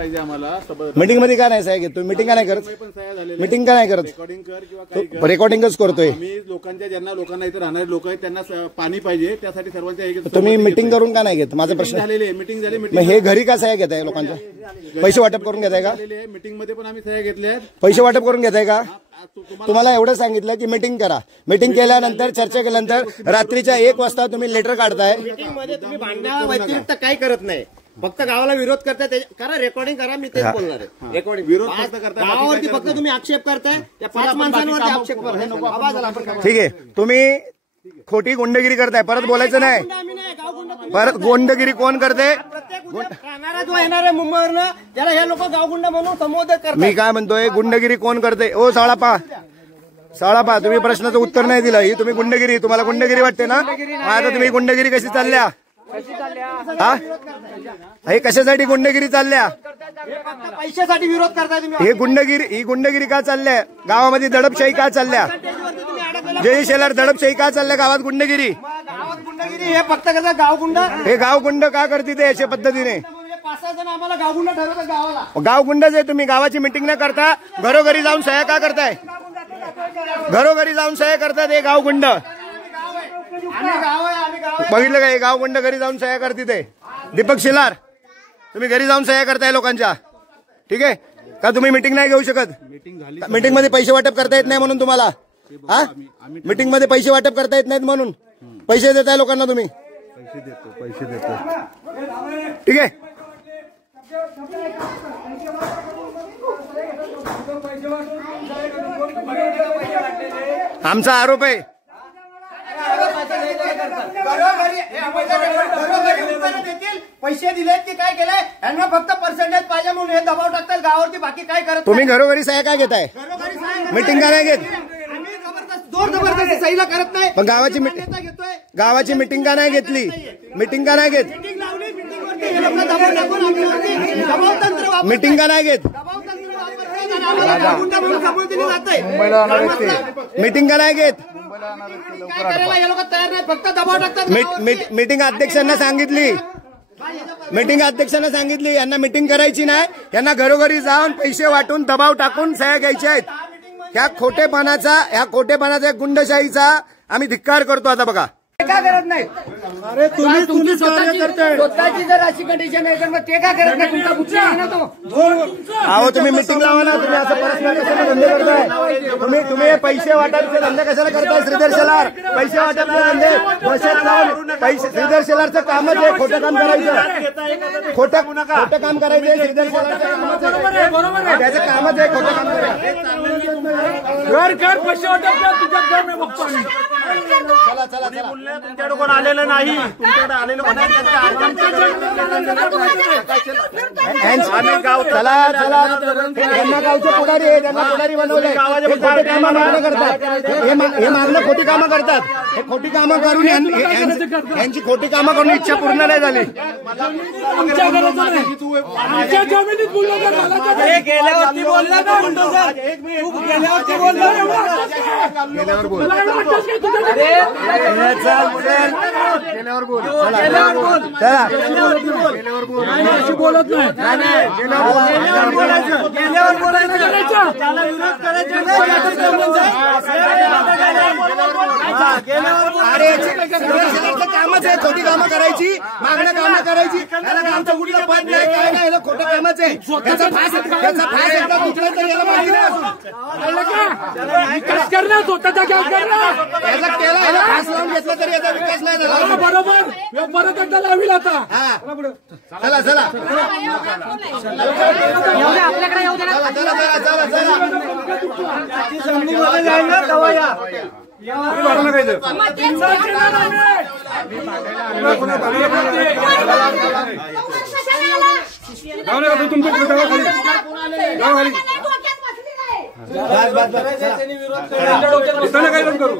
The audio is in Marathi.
मीटिंग मध्ये का नाही सह्या घेत तुम्ही? मीटिंग का नाही करत? मीटिंग का नाही करत? रेकॉर्डिंगच करतोय. लोकांच्या लोकांना इथे राहणारे लोक आहेत त्यांना पाणी पाहिजे त्यासाठी सर्वांच्या तुम्ही मीटिंग करून का नाही घेत? माझा प्रश्न झालेली आहे. मीटिंग झाली. मग हे घरी का सह्या घेताय? लोकांच्या पैसे वाटप करून घेताय का? मीटिंग मध्ये पण आम्ही सह्या घेतल्या. पैसे वाटप करून घेताय का? तुम्हाला एवढं सांगितलं की मीटिंग करा. मीटिंग केल्यानंतर चर्चा केल्यानंतर रात्रीच्या 1 वाजता तुम्ही लेटर काढताय. मीटिंग मध्ये तुम्ही भांडणा व्यतिरिक्त काही करत नाही, फक्त गावाला विरोध करताय. करा रेकॉर्डिंग करा, मी तेच बोलणार आहे. रेकॉर्डिंग विरोध करताय, गावावरती फक्त तुम्ही आक्षेप करताय. त्या 5 माणसांवरती आक्षेप करताय. ठीक आहे, तुम्ही खोटी गुंडगिरी करताय. परत बोलायचं नाही. परत गुंडगिरी कोण करते? राहणारा जो येणार आहे मुंबईवरनं त्याला हे लोक गावगुंड म्हणून संबोधित करतात. मी काय म्हणतोय, गुंडगिरी कोण करते? ओ साळापा, साळापा, तुम्ही प्रश्नाचं उत्तर नाही दिलं. ही तुम्ही गुंडगिरी, तुम्हाला गुंडगिरी वाटते ना? आता तुम्ही गुंडगिरी कशी चालल्या? हा, हे कशासाठी गुंडगिरी चालल्या? पैशासाठी विरोध करताय तुम्ही. हे गुंडगिरी, ही गुंडगिरी का चालल्या? गावामध्ये दडपशाही का चालल्या? जय शेलार, दडपशाही का चालल्या गावात? गुंडगिरी हे फक्त कसं गावगुंड, हे गावगुंड का करते ते अशा पद्धतीने? 5-6 जण आम्हाला गावगुंड ठरवतात गावाला. गावगुंडच आहे तुम्ही. गावाची मिटिंग न करता घरोघरी जाऊन सह्या का करताय? घरोघरी जाऊन सह्या करतात हे गावगुंड. बघितलं का? हे गावगुंड घरी जाऊन सह्या करते ते. दीपक शेलार, तुम्ही घरी जाऊन सह्या करताय लोकांच्या. ठीक आहे का? तुम्ही मिटिंग नाही घेऊ शकत? मिटिंग मध्ये पैसे वाटप करता येत नाही म्हणून तुम्हाला? हा, मिटिंग मध्ये पैसे वाटप करता येत नाहीत म्हणून पैसे देताय लोकांना तुम्ही? पैसे देतो. ठीक आहे. आमचा आरोप आहे. पैसे दिलेत की काय केलंय? यांना फक्त पर्सेंटेज पाहिजे म्हणून हे दबाव टाकतात गावावरती, बाकी काय करत? तुम्ही घरोघरी सह्या काय घेताय? मीटिंग का नाही घेत? जोर जबरदस्ती सहीला करत नाही. पण गावाची मीटिंग का नाही घेतली? मीटिंग का नाही घेत? मीटिंग का नाही घेत? मीटिंग का नाही घेत? फक्त दबाव टाकतात. मीटिंग अध्यक्षांना सांगितली. मीटिंग अध्यक्षांना सांगितली यांना मीटिंग करायची नाही. यांना घरोघरी जाऊन पैसे वाटून दबाव टाकून सह्या घ्यायच्या आहेत. ह्या खोटेपणाचा गुंडशाहीचा आम्ही धिक्कार करतो. आता बघा का करत नाही? अरे तुम्ही स्वतःची जर अशी कंडिशन आहे तर मग ते का करत नाही? तुमचा मुद्दा आहे ना तो. अहो, तुम्ही मीटिंग लावा ना. तुम्ही असं परस्पर कशाला धंदे करताय? तुम्ही पैसे वाटायचे धंदे कशाला करताय? श्रीधर शेलार, पैसे वाटायचे धंदे पैसे लावून पैसे. श्रीधर शेलारचं कामच आहे खोटं काम करायचं. खोटं काम करायचं श्रीधर शेलारचं कामच आहे. त्याचं कामच आहे खोटं काम करायचं. घर पैसे वाटप तुझ्या घर बघतो. चला चला चला. तुमच्याकडे कोण आलेलं नाही. तुमच्याकडे आलेलं चला चला. त्यांना गावचे पुढारी आहे, त्यांना पुढारी बनवलंय. खोटी कामं मागणं करतात. हे मागणं खोटी कामं करतात. हे खोटी कामं करून यांची खोटी कामं करून इच्छा पूर्ण नाही झाली. आमच्या जमिनीत बोलला गेल्यावरती बोलला ना. गेल्यावरती बोलला. गेल्यावर बोल. गेल्यावर बोल. बोलत नाही. गेल्यावर बोलायचं. त्याला विरोध करायचा. कामच आहे खोटी कामं करायची, मागणं कामं करायची. आमचं कुठलं पद नाही, काय नाही. खोटं कामच आहे. त्याचा फास एकदा कुठला तरी याला माहिती नाही. विकास करणार स्वतःचा काय करणार? याचा केला, याला फास लावून घेतलं तरी याचा विकास नाही झाला. बरोबर. परत एकदा लावील आता. चला चला आपल्याकडे येऊ दे ना. करू.